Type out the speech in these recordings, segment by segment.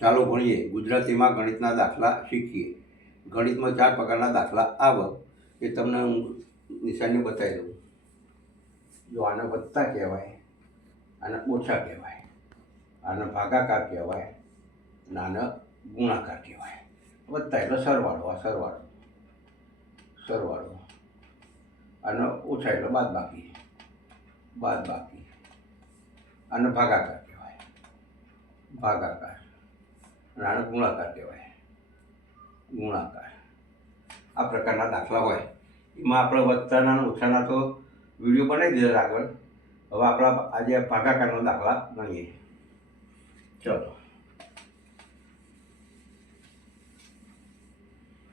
ચાલો ભણીએ. ગુજરાતીમાં ગણિતના દાખલા શીખીએ. ગણિતમાં ચાર પ્રકારના દાખલા. આવે, એ તમને હું નિશાની બતાવી દઉં. જો આને વધતા કહેવાય, આને ઓછા કહેવાય, આને ભાગાકાર કહેવાય, અને આને ગુણાકાર કહેવાય. વધતા એટલે સરવાળો, આ સરવાળો. સરવાળો. અને ઓછા એટલે બાદ બાકી. બાદ બાકી. અને ભાગાકાર કહેવાય. ભાગાકાર. અને આને ગુણાકાર કહેવાય. ગુણાકાર. આ પ્રકારના દાખલા હોય. એમાં આપણે વધતાના ઓછાના તો વીડિયો બનાવી દીધા આગળ. હવે આપણા આજે ભાગાકારનો દાખલા ગણીએ. ચલો.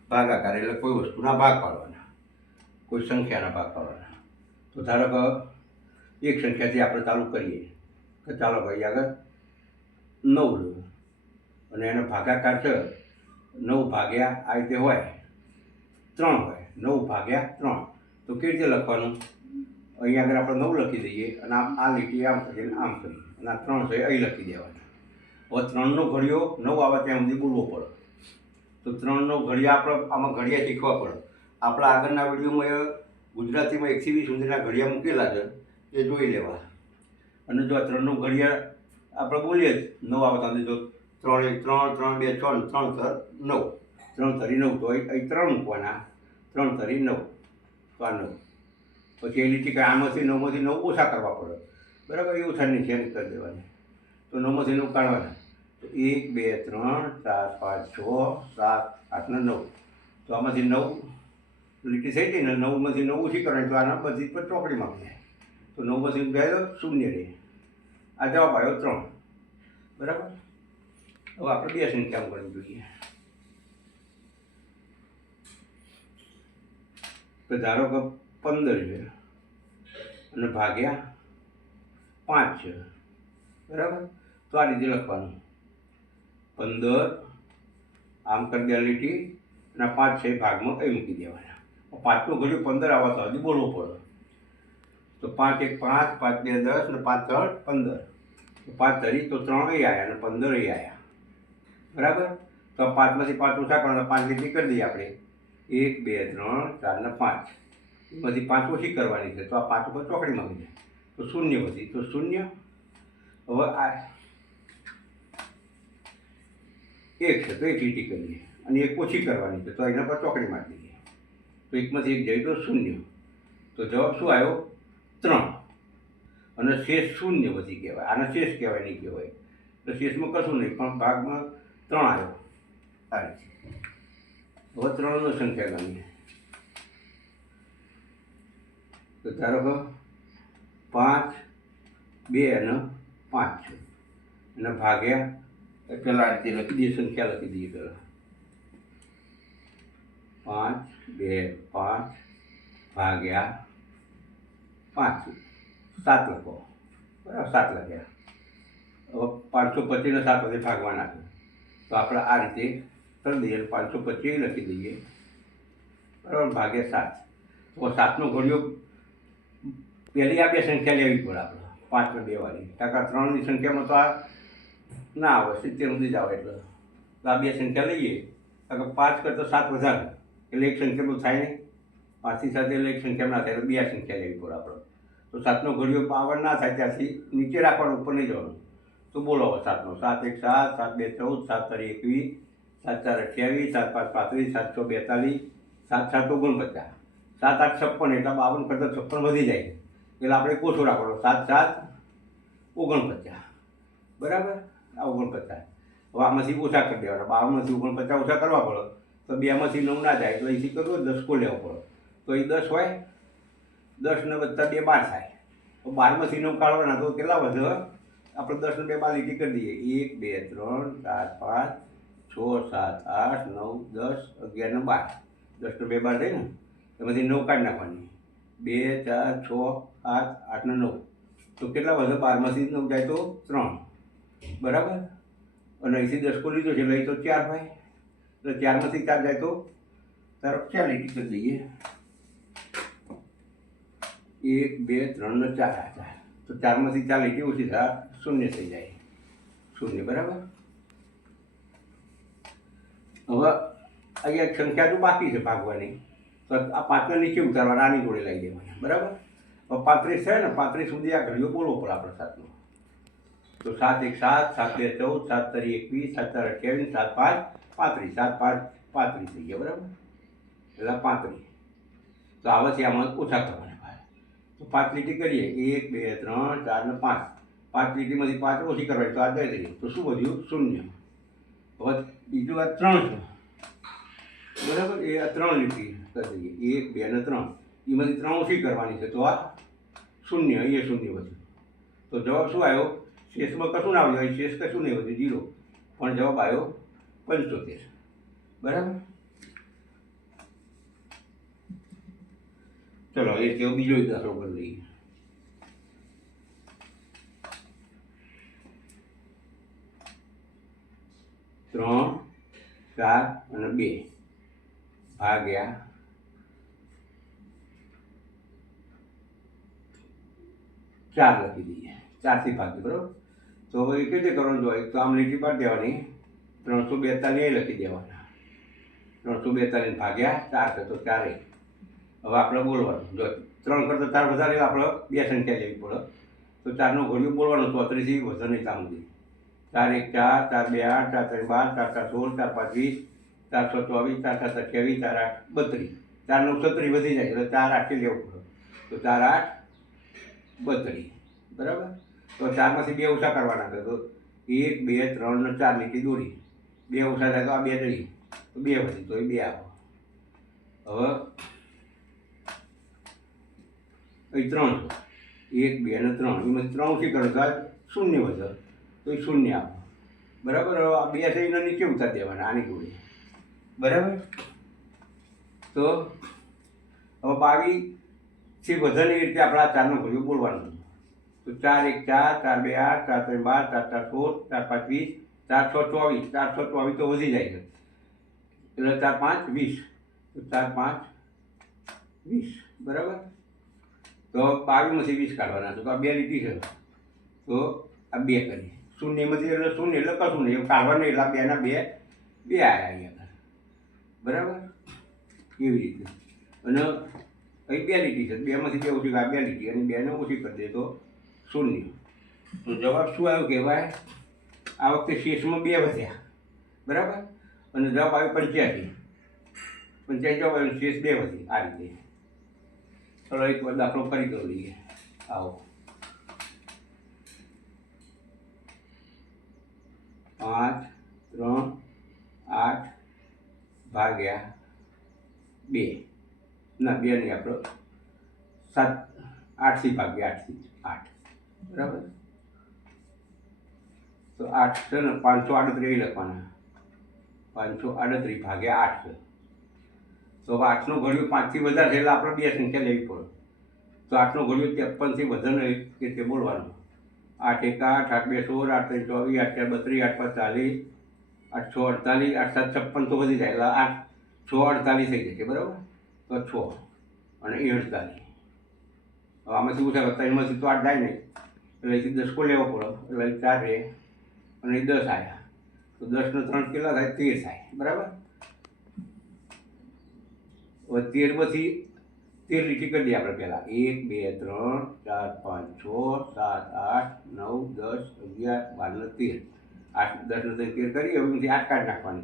ભાગાકાર એટલે કોઈ વસ્તુના ભાગ પાડવાના. કોઈ સંખ્યાના ભાગ પાડવાના. તો ધારો કે એક સંખ્યાથી આપણે ચાલુ કરીએ. કે ચાલો ભાઈ આગળ નવ લો અને એનો ભાગાકાર છે નવ ભાગ્યા આ રીતે હોય, ત્રણ હોય, નવ ભાગ્યા ત્રણ. તો કેવી રીતે લખવાનું? અહીંયા આગળ આપણે નવ લખી દઈએ અને આ લીટી આમ કરીને આમ થઈ અને આ ત્રણ છે અહીં લખી દેવાના. હવે ત્રણનો ઘડિયો નવ આવે ત્યાં સુધી બોલવો પડે. તો ત્રણનો ઘડિયા આપણે આમાં ઘડિયા શીખવા પડે. આપણા આગળના વિડીયોમાં ગુજરાતીમાં એકથી વીસ સુધીના ઘડિયા મૂકેલા છે, એ જોઈ લેવા અને જો આ ત્રણનો ઘડિયા આપણે બોલીએ જ, નવ આવે ત્યાં જો ત્રણ એક ત્રણ ત્રણ, બે છ ને ત્રણ થર નવ. ત્રણ તરી નવ, તો અહીં ત્રણ મૂકવાના. ત્રણ તરી નવ. તો આ નવ. પછી એ લીટી કે આમાંથી નવમાંથી નવ ઓછા કરવા પડે. બરાબર? એ નહીં નીચે કરી દેવાની. તો નવમાંથી નવ કાઢવાના. તો એક, બે, ત્રણ, ચાર, પાંચ, છ, સાત, આઠ ને નવ. તો આમાંથી નવ લીટી થઈ ગઈ ને નવમાંથી નવ ઓછી કરવાની. તો આના બધી પર ચોકડીમાં જાય તો નવમાંથી બે શૂન્ય રહે. આ જવાબ આવ્યો ત્રણ. બરાબર? હવે આપણે બે સંખ્યા કરવી જોઈએ. તો ધારો કે પંદર છે અને ભાગ્યા પાંચ છે. બરાબર? તો આ રીતે લખવાનું. પંદર, આમ કરી દે લીટી, અને પાંચ છે ભાગમાં કંઈ મૂકી દેવાના. પાંચનો ઘડિયો પંદર આવવા તો હજી બોલવો પડે. તો પાંચ એક પાંચ પાંચ બે દસ ને પાંચ ત્રણ પંદર. પાંચ ધરી તો ત્રણ આવ્યા અને પંદર આવ્યા બરાબર? તો પાંચમાંથી પાંચ ઓછા કરવાના પાંચ લીટી કરી દઈએ આપણે? એક, બે, ત્રણ, ચાર ને પાંચ. બધી પાંચ ઓછી કરવાની છે, તો આ પાંચ ઉપર ચોકડી માંગી જાય. તો શૂન્ય બધી તો શૂન્ય. હવે આ એક છે, તો એક લીટી કરીએ. અને એક ઓછી કરવાની છે, તો એના પર ચોકડી મારી દઈએ. તો એકમાંથી એક જાય તો શૂન્ય. તો જવાબ શું આવ્યો? ત્રણ. અને શેષ શૂન્ય બધી કહેવાય. આને શેષ કહેવાય, નહીં કહેવાય. તો શેષમાં કશું નહીં, પણ ભાગમાં ત્રણ આવ્યો આ રીતે હવે ત્રણનો સંખ્યા ગણીએ તો ધારો કે પાંચ, બે અને પાંચ છે. અને ભાગ્યા પહેલાં રીતે લખી દઈએ, સંખ્યા લખી દઈએ પહેલાં પાંચ, બે, પાંચ, ભાગ્યા પાંચ. સાત લખો. બરાબર, સાત લખ્યા. હવે પાંચસો પચીસને સાત પછી ભાગવાના છે. તો આપણે આ રીતે કરી દઈએ પાંચસો પચીસ લખી દઈએ. બરાબર ભાગ્યા સાત. તો સાતનો ઘડિયો પહેલી આ બે સંખ્યા લેવી પડે આપણે. પાંચ બે વાળી. કાકા ત્રણની સંખ્યામાં તો આ ના આવે, સિત્તેર સુધી જ આવે એટલે. તો આ બે સંખ્યા લઈએ. કાકા પાંચ કરતાં સાત વધારે. એટલે એક સંખ્યામાં થાય નહીં. પાંચની સાથે એટલે એક સંખ્યામાં ના થાય, એટલે બે સંખ્યા લેવી પડે આપણે. તો સાતનો ઘડિયો પાવર ના થાય, ત્યાંથી નીચે રાખવાનું, ઉપર નહીં જવાનું. તો બોલો સાતનો સાત એક, સાત સાત બે, ચૌદ, સાત તારી એકવીસ, સાત ચાર અઠ્યાવીસ, સાત પાંચ પાંત્રીસ, સાત છ બેતાલીસ, સાત સાત ઓગણપચાસ, સાત આઠ છપ્પન એટલે બાવન કરતાં છપ્પન વધી જાય. એટલે આપણે ઓછો રાખવાનો, સાત સાત ઓગણપચાસ. બરાબર? આ ઓગણપચાસ. હવે આમાંથી ઓછા કરી દેવાના. બાવનમાંથી ઓગણપચાસ ઓછા કરવા પડે. તો બેમાંથી નવ ના જાય એટલે અહીંથી કરવું દસકો લેવો પડે. તો એ દસ હોય, દસ ને વત્તા બે બાર થાય. તો બારમાંથી નવ કાઢવાના તો કેટલા વધે? આપણે દસ બાર લીટી કરી દઈએ. એક, બે, ત્રણ, ચાર, પાંચ, છ, સાત, આઠ, નવ, દસ, અગિયાર ને બાર. દસ ને બે બાર થઈ ને? એમાંથી નવ કાઢી નાખવાની. બે, ચાર, છ, સાત, આઠ ને નવ. તો કેટલા વધે? બારમાંથી નવ જાય તો ત્રણ. બરાબર? અને અહીંથી દસકો લીધો છે લઈ તો ચાર ભાઈ. એટલે ચારમાંથી ચાર જાય તો તારો ચાર લીટી કરી દઈએ. એક, બે, ત્રણ ને ચાર ચાર. તો ચારમાંથી ચાર લીટી ઓછી થાય. શૂન્ય થઈ જાય. શૂન્ય, બરાબર? હવે અહીંયા સંખ્યા તો બાકી છે ભાગવાની. તો આ પાંચને નીચે ઉતારવાના આની જોડે લઈ દેવાના બરાબર? હવે પાંત્રીસ છે ને, પાંત્રીસ સુધી આ ઘડીઓ બોલો પડે આપણે સાતનો. તો સાત એક સાત સાત બે ચૌદ, સાત તરી એકવીસ સાત ચાર અઠ્યાવીસ, સાત પાંચ, પાંત્રીસ. સાત પાંચ, પાંત્રીસ થઈ ગયા, બરાબર? એટલે પાંત્રીસ. તો આવાથી આમાં ઓછા કરવાના ભાઈ. તો પાંચ લીટી કરીએ. એક, બે, ત્રણ, ચાર ને પાંચ. પાંચ લીટીમાંથી પાંચ ઓછી કરવાની, તો આ દઈ દઈએ. તો શું વધ્યું? શૂન્ય. હવે બીજું આ ત્રણ છે. બરાબર? એ આ ત્રણ લીટી કરી દઈએ. એક, બે ને ત્રણ. એમાંથી ત્રણ ઓછી કરવાની છે, તો આ શૂન્ય એ શૂન્ય વધ્યું. તો જવાબ શું આવ્યો? શેષમાં કશું ના આવ્યું શેષ કશું નહીં વધ્યું જીરો પણ જવાબ આવ્યો પંચોતેર. બરાબર? ચલો એ કેવો બીજો દાખલો કરી લઈએ ત્રણ ચાર અને બે ભાગ્યા ચાર લખી દઈએ. ચારથી ભાગી બરાબર? તો હવે કેવી રીતે કરવાનું જોઈએ તો આમ લીટી પાડી દેવાની. ત્રણસો બેતાલીસ લખી દેવાના. ત્રણસો બેતાલીસ ભાગ્યા ચાર છે, તો ચારે હવે આપણે બોલવાનું. જો, ત્રણ કરતાં ચાર વધારે આપણે બે સંખ્યા લેવી પડે. તો ચારનો ઘડિયો બોલવાનો ચોત્રીસથી વધારે નહીં કામ સુધી એક ચાર ચાર બે આઠ ચાર ત્રણ બાર ચાર ચાર સોળ ચાર પાંચ વીસ ચાર ચારસો ચોવીસ ચાર સાત અઠ્યાવીસ ચાર આઠ, બત્રીસ. ચાર નવ, છત્રીસ વધી જાય એટલે ચાર આઠથી લેવું પડે? તો ચાર આઠ, બત્રીસ. બરાબર? તો ચારમાંથી બે ઓછા કરવાના હતા તો એક, બે, ત્રણ ને ચાર નીકળી દોરી. બે ઓછા થાય તો આ બે દળી તો બે વધી. તો એ બે આવો. હવે એ ત્રણ એક, બે ને ત્રણ. એમાં ત્રણથી કરો આ શૂન્ય વધે તો એ શૂન્ય આપો. બરાબર? હવે આ બે થઈને નીચે ઉતારી દેવાના? આની જોડે. બરાબર? તો હવે બાવીસ છે વધારે રીતે આપણે આ ચારનો ઘડિયો બોલવાનું. તો ચાર એક ચાર ચાર બે આઠ, ચાર ત્રણ બાર, ચાર ચાર સોળ, ચાર પાંચ વીસ, ચાર છ ચોવીસ, ચાર છ ચોવીસ તો વધી જાય છે. એટલે ચાર પાંચ વીસ. તો ચાર પાંચ વીસ. બરાબર? તો બાવીસમાંથી વીસ કાઢવાના છે. તો આ બે લીટી છે. તો આ બે કરી શૂન્યમાંથી એટલે શૂન્ય, એટલે કશું નહીં. કાઢવાનું એટલે એટલા બેના બે બે આવ્યા અહીંયા બરાબર? એવી રીતે. અને અહીં બે લીટી છે. બેમાંથી બે ઓછી બે લીટી અને બેને ઓછી કરી દે તો શૂન્ય. તો જવાબ શું આવ્યો કહેવાય? આ વખતે શેષમાં બે વધ્યા. બરાબર? અને જવાબ આવ્યો પંચ્યાસી. પંચ્યાસી જવાબ આવ્યો શેષ બે વધી આ રીતે. ચલો એક દાખલો કરી લઈએ. આવો. પાંચ, ત્રણ, આઠ ભાગ્યા બે. ના, બે નહીં આપણો. સાત, આઠથી ભાગ્યા આઠથી આઠ. બરાબર? તો આઠ છે ને, પાંચસો આડત્રીસ લખવાના. પાંચસો આડત્રીસ ભાગ્યા આઠ છે. તો હવે આઠનો ઘડિયો પાંચથી વધારે એટલે આપણે બે સંખ્યા લેવી પડે. તો આઠનો ઘડિયો ત્રેપનથી વધારે કે તે બોલવાનું. આઠ એક આઠ બે સોળ, આઠ ત્રણ ચોવીસ, આઠ ચાર બત્રીસ, આઠ પાંચ ચાલીસ, આઠ છ અડતાલીસ, આઠ સાત છપ્પન તો વધી જાય. એટલે આઠ છ અડતાલીસ થઈ જશે બરાબર? તો છ અને એ અડતાલીસ. હવે આમાંથી ઓછા કરતા એમાંથી તો આઠ જાય નહીં એટલે અહીંથી દસકો લેવો પડો. એટલે ચાર રહે અને એ દસ આવ્યા તો દસનો ત્રણ કેટલા થાય? તેર થાય. બરાબર? હવે તેરમાંથી તેર રીટી કરી આપણે પહેલાં એક બે ત્રણ ચાર પાંચ છ સાત આઠ નવ દસ અગિયાર બાર ને તેર આઠ દસ ને તેર કરી હવે પછી આઠ કાઢ નાખવાની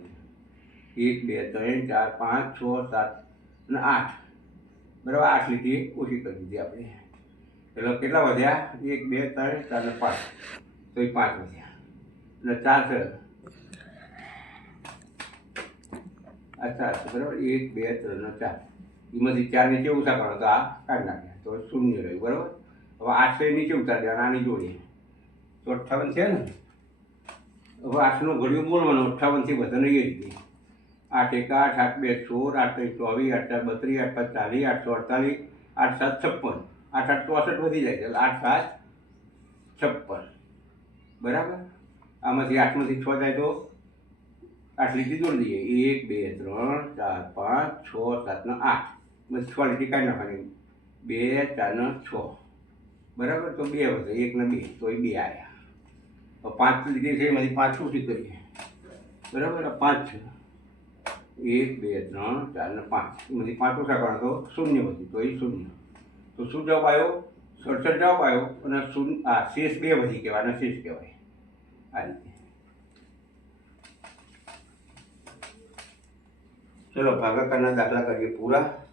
એક બે ત્રણ ચાર પાંચ છ સાત અને આઠ. બરાબર, આઠ લીટી ઓછી કરી દીધી આપણે. એટલે કેટલા વધ્યા? એક, બે, ત્રણ, ચાર ને પાંચ. તો એ પાંચ વધ્યા. અને ચાર છે. ચાર બરાબર, એક, બે, ત્રણ ને ચાર. એમાંથી ચાર ઉતાર કરો તો આ કાઢી નાખ્યા તો શૂન્ય રહ્યું, બરાબર? હવે આઠસો નીચે ઉતારી દેવાના, આની જોડે. તો અઠ્ઠાવન છે ને? હવે આઠનો ઘડિયો બોલવાનો અઠ્ઠાવનથી વધારે એ નહીં આઠ એક આઠ આઠ બે સોળ આઠ ત્રણ ચોવીસ, આઠ ચાર બત્રીસ, આઠ પાંચ ચાલીસ આઠસો અડતાલીસ, આઠ સાત છપ્પન. આઠ આઠ ચોસઠ વધી જાય છે આઠ સાત છપ્પન. બરાબર? આમાંથી આઠમાંથી છ જાય તો આટલી જોડી દઈએ. એક, બે, ત્રણ, ચાર, પાંચ, છ સાત ને આઠ. લીટી કાઢી નાખવાની. બે, ચાર છ. બરાબર? તો બે વધે. એક ને બે. તો એ બે આવ્યા પાંચ લીધી છે એમાંથી પાંચ ઓછી કરીએ બરાબર? પાંચ છે. એક, બે, ત્રણ, ચાર ને પાંચ. એમાંથી પાંચ ઓછા કરો તો શૂન્ય વધી. તો એ શૂન્ય. તો શું જવાબ આવ્યો? સડસઠ જવાબ આવ્યો. અને શૂન્ય આ શેષ બે વધી કહેવાય અને શેષ કહેવાય. આ રીતે. ચલો, ભાગાકારના દાખલા કરીએ પૂરા.